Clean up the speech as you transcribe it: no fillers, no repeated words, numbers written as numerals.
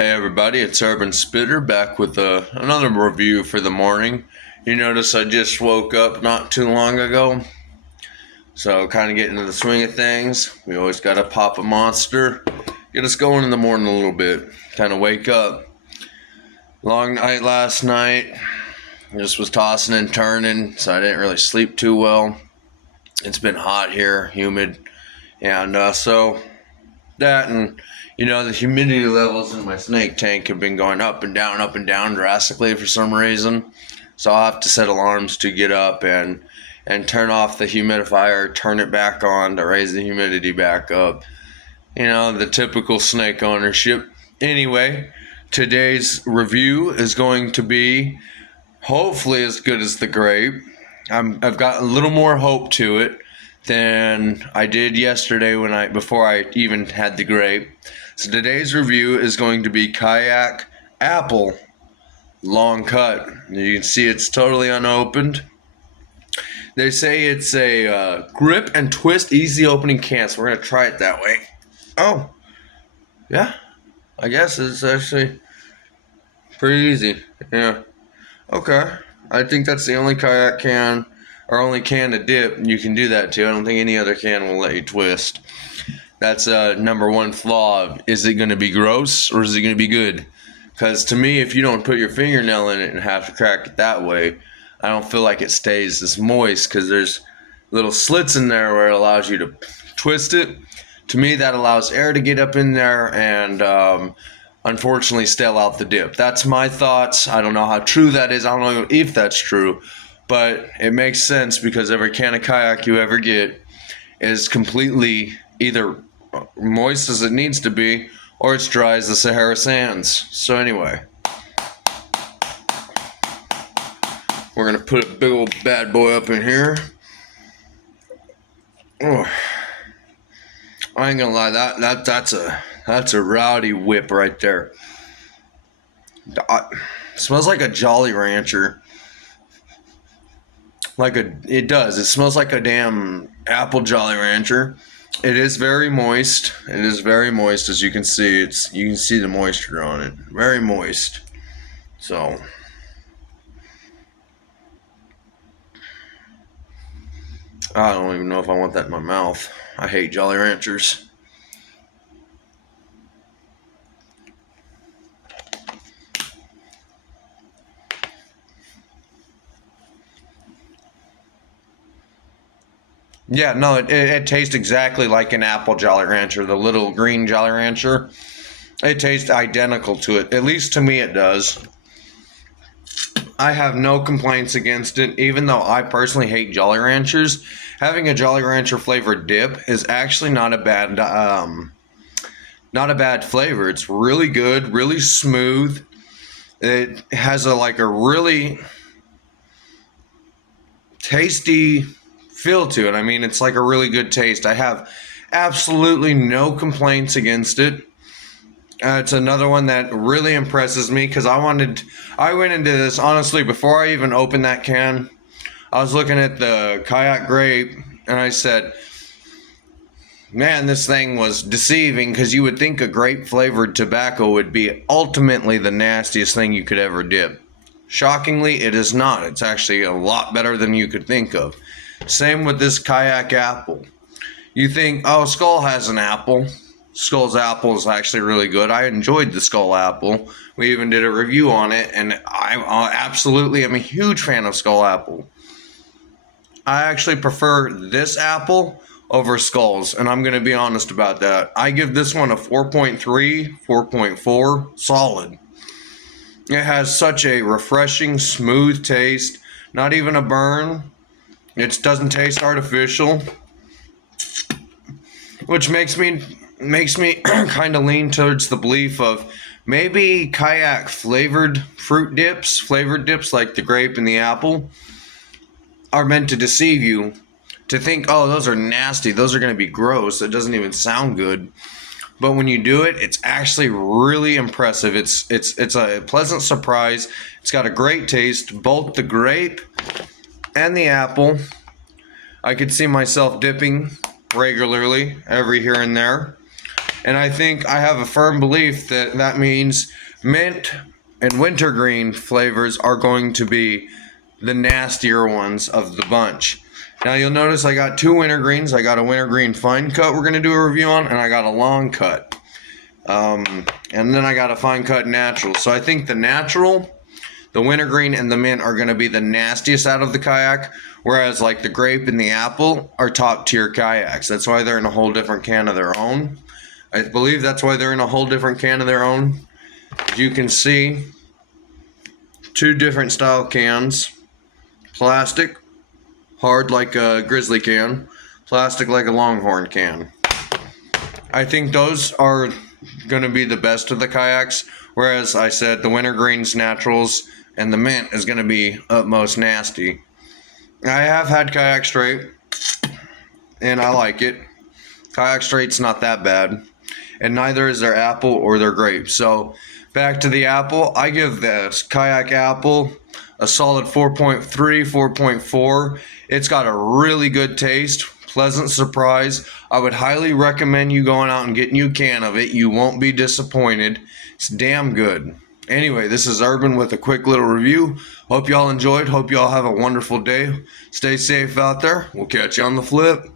Hey everybody, it's Urban Spitter back with another review for the morning. You notice I just woke up not too long ago, so kind of getting into the swing of things. We always got to pop a monster, get us going in the morning a little bit, kind of wake up. Long night last night, just was tossing and turning, so I didn't really sleep too well. It's been hot here, humid, and so that and the humidity levels in my snake tank have been going up and down drastically for some reason. So I'll have to set alarms to get up and turn off the humidifier, turn it back on to raise the humidity back up. The typical snake ownership. Anyway, today's review is going to be hopefully as good as the grape. I've got a little more hope to it than I did yesterday before I even had the grape. So today's review is going to be Kayak Apple long cut. You can see it's totally unopened. They say it's a grip and twist easy opening can, so we're gonna try it that way. Oh, yeah, I guess it's actually pretty easy. Yeah, okay. I think that's the only kayak can or only can to dip you can do that to. I don't think any other can will let you twist. That's number one flaw. Is it going to be gross or is it going to be good? Because to me, if you don't put your fingernail in it and have to crack it that way, I don't feel like it stays as moist because there's little slits in there where it allows you to twist it. To me, that allows air to get up in there and unfortunately stale out the dip. That's my thoughts. I don't know how true that is. I don't know if that's true, but it makes sense because every can of kayak you ever get is completely either moist as it needs to be or it's dry as the Sahara sands. So anyway, we're gonna put a big old bad boy up in here. Oh, I ain't gonna lie, that's a rowdy whip right there. It smells like a Jolly Rancher. It does. It smells like a damn apple Jolly Rancher. It is very moist. It is very moist, as you can see. You can see the moisture on it. Very moist. So I don't even know if I want that in my mouth. I hate Jolly Ranchers. Yeah, no, it tastes exactly like an apple Jolly Rancher, the little green Jolly Rancher. It tastes identical to it. At least to me it does. I have no complaints against it, even though I personally hate Jolly Ranchers. Having a Jolly Rancher flavored dip is actually not a bad flavor. It's really good, really smooth. It has a really tasty feel to it. I mean, it's like a really good taste. I have absolutely no complaints against it. It's another one that really impresses me because I went into this honestly before I even opened that can. I was looking at the Kayak grape and I said, man, this thing was deceiving because you would think a grape flavored tobacco would be ultimately the nastiest thing you could ever dip. Shockingly, it is not. It's actually a lot better than you could think of. Same with this Kayak Apple. You think, oh, Skull has an apple. Skull's apple is actually really good. I enjoyed the Skull apple. We even did a review on it, and I absolutely am a huge fan of Skull apple. I actually prefer this apple over Skull's, and I'm going to be honest about that. I give this one a 4.3, 4.4, solid. It has such a refreshing, smooth taste. Not even a burn. It doesn't taste artificial, which makes me kind of lean towards the belief of maybe kayak flavored dips like the grape and the apple, are meant to deceive you to think, oh, those are nasty, those are going to be gross, it doesn't even sound good. But when you do it, it's actually really impressive. It's a pleasant surprise. It's got a great taste, both the grape and the apple. I could see myself dipping regularly every here and there. And I think I have a firm belief that that means mint and wintergreen flavors are going to be the nastier ones of the bunch. Now you'll notice I got two wintergreens. I got a wintergreen fine cut we're going to do a review on, and I got a long cut. And then I got a fine cut natural. So I think the natural, the wintergreen, and the mint are going to be the nastiest out of the kayak, whereas like the grape and the apple are top tier kayaks. That's why they're in a whole different can of their own. I believe that's why they're in a whole different can of their own. As you can see, two different style cans. Plastic, hard like a grizzly can. Plastic like a longhorn can. I think those are going to be the best of the kayaks, whereas I said the wintergreens, naturals, and the mint is going to be utmost nasty. I have had Kayak Straight, and I like it. Kayak Straight's not that bad, and neither is their apple or their grape. So back to the apple, I give this Kayak Apple a solid 4.3, 4.4. It's got a really good taste. Pleasant surprise. I would highly recommend you going out and getting you a can of it. You won't be disappointed. It's damn good. Anyway, this is Urban with a quick little review. Hope y'all enjoyed. Hope y'all have a wonderful day. Stay safe out there. We'll catch you on the flip.